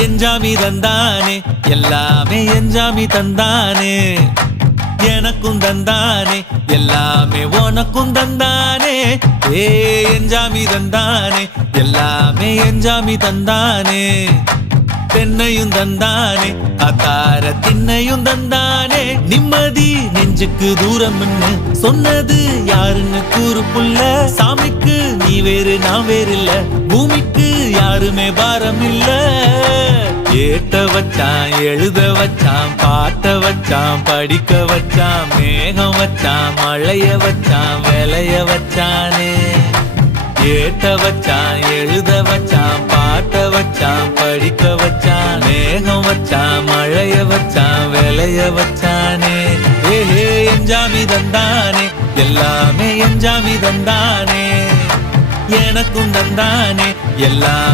எஞ்சாமி தந்தானே எல்லாமே எஞ்சாமி தந்தானே எனக்கும் தந்தானே எல்லாமே உனக்கும் தந்தானே ஏ எஞ்சாமி தந்தானே எல்லாமே எஞ்சாமி தந்தானே தென்னையும் தந்தானே அத்தார திண்ணையும் தந்தானே நிம்மதி நெஞ்சுக்கு தூரம் சொன்னது யாருன்னு கூறு புள்ள சாமிக்கு நீ வேறு நான் வேறு இல்ல பூமிக்கு யாருமே பாரம் இல்ல ஏட்ட வச்சான் எழுத வச்சான் பாட்ட வச்சான் படிக்க வச்சான் மேகம் வச்சான் மழைய வச்சான் விளைய வச்சானே ஏட்ட வச்சான் எழுத வச்சான் பாட்ட வச்சான் படிக்க வச்சான் மேகம் வச்சான் மழைய வச்சான் விளைய வச்சானே ஏஹே எஞ்சாமி தந்தானே எல்லாமே எஞ்சாமி தந்தானே எனக்கும் தந்தானே எல்லாம்